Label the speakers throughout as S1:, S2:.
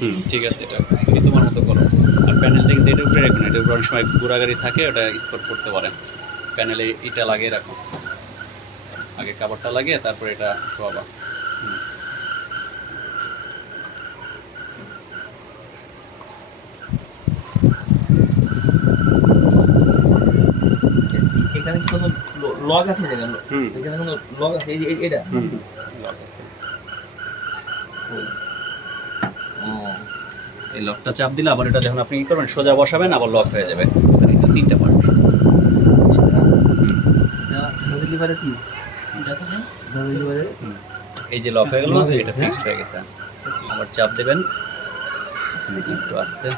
S1: হুম ঠিক আছে এটা তুমি তোমার মতো করো। আর প্যানেলটা কিন্তু এটার উপরে রাখো না এটার উপরে অনেক সময় ঘোরাগাড়ি থাকে ওটা স্পট করতে পারে। প্যানেলে এটা লাগিয়ে রাখো। আগে কাপড়টা লাগিয়ে তারপর এটা শোয়াবা। হুম।
S2: এখানে কোনো লগ আছে জায়গা এখানে কোনো লগ আছে? এটা
S1: এই লকটা চাপ দিলে আবার এটা যখন আপনি কি করবেন সোজা বসাবেন আবার লক হয়ে যাবে। ওখানে কিন্তু তিনটা পার্ট
S2: এটা
S1: এই যে লক হয়ে গেল এটা ফিক্সড হয়ে গেছে। আবার চাপ দেবেন। একটু আস্তে।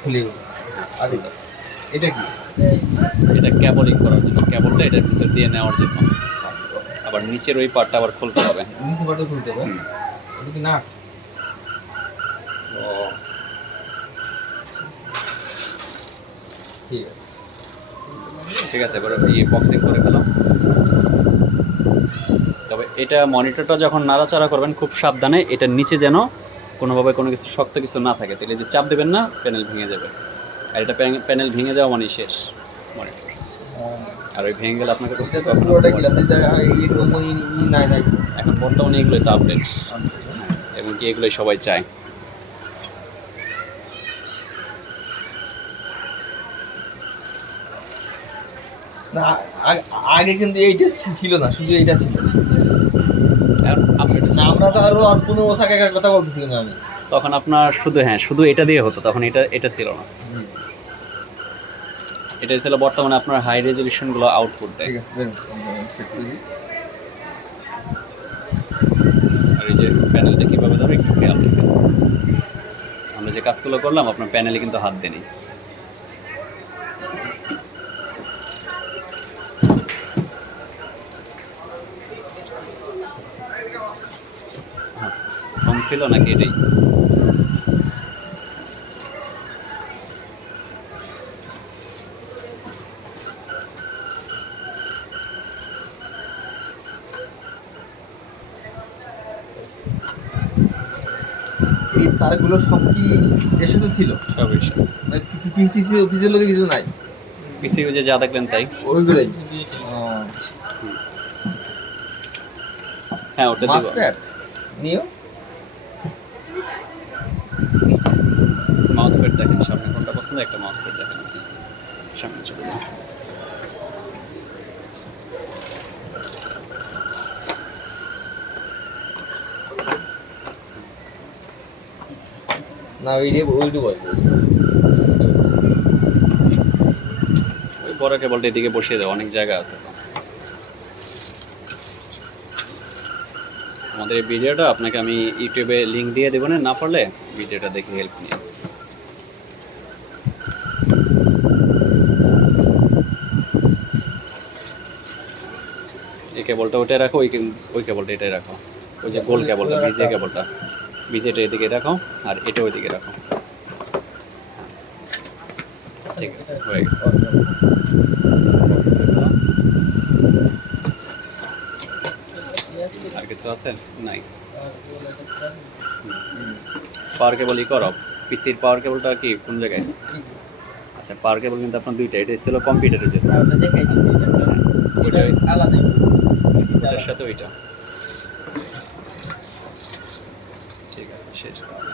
S2: খুলে গেল। আর এটা? এটা কি?
S1: এটা ক্যাবলিং করার জন্য। ক্যাবলটা এটার ভিতর দিয়ে নেওয়ার জন্য। আবার নিচের ওই পার্টটা আবার খুলতে হবে।
S2: খুলতে এটা কি ঠিক আছে।
S1: ঠিক আছে এবার এই বক্সিং করে ফেলাম তবে এটা মনিটরটা যখন নাড়াচাড়া করবেন খুব সাবধানে এটা নিচে যেন কোনোভাবে কোনো কিছু শক্ত কিছু না থাকে। তাহলে যে চাপ দেবেন না প্যানেল ভেঙে যাবে। আর এটা প্যানেল ভেঙে যাওয়া মানে শেষ মনিটর আর ওই ভেঙে গেলে আপনাকে করতে
S2: তো পুরোটা রকমই নাই নাই।
S1: এখন বর্তমানে এগুলোই তো আপডেট এবং কি এগুলোই সবাই চায়।
S2: না আগে কিন্তু এইটা ছিল না শুধু এইটা ছিল। না আমরা তো আরও আর পনেরো বছর কথা বলতেছি কিন্তু আমি।
S1: তখন আপনার শুধু হ্যাঁ শুধু এটা দিয়ে হতো তখন এটা এটা ছিল না। এটা ছিল বর্তমানে আপনার হাই রেজলিউশনগুলো আউটপুট দেয়।
S2: ঠিক আছে।
S1: আর এই যে প্যানেলটা কীভাবে ধরো একটু খেয়াল রাখবেন আমরা যে কাজগুলো করলাম আপনার প্যানেলে কিন্তু হাত দেনি হ্যাঁ, ছিল নাকি এটাই?
S2: এই তারগুলো সব কি এর সাথে ছিল?
S1: সব
S2: মানে পিছিয়ে পিছিয়ে লোকে কিছু নাই?
S1: পিসি যে যা দেখলেন তাই।
S2: ওইগুলোই?
S1: হ্যাঁ ওটা
S2: মাস প্যাড নিও।
S1: মাউস প্যাড দেখেন সামনে। কোনটা পছন্দ? একটা মাউস প্যাড দেখেন। সামনে চলে যান।
S2: না ওই যে ওইটু বল
S1: ওই বড় কেবলটা এদিকে বসিয়ে দেওয়া অনেক জায়গা আছে তো। আমাদের এই ভিডিওটা আপনাকে আমি ইউটিউবে লিঙ্ক দিয়ে দেবো না না পারলে ভিডিওটা দেখে হেল্প নিয়ে এই কেবলটা ওটাই রাখো ওই ওই কেবলটা এটাই রাখো। ওই যে গোল কেবলটা বিজে কেবলটা। বিজেটা এদিকে রাখো আর এটা ওইদিকে রাখো ঠিক আছে হয়ে গেছে। আর কিছু আছে? নাই। পাওয়ার কেবল ই করো। পিসির পাওয়ার কেবলটা কি কোন জায়গায়? আচ্ছা পাওয়ার কেবল কিন্তু আপনার দুইটা এটা ছিল কম্পিউটারের জন্য।
S2: দেখাই আলাদা।
S1: সাথে ওইটা। ঠিক আছে শেষ তাহলে।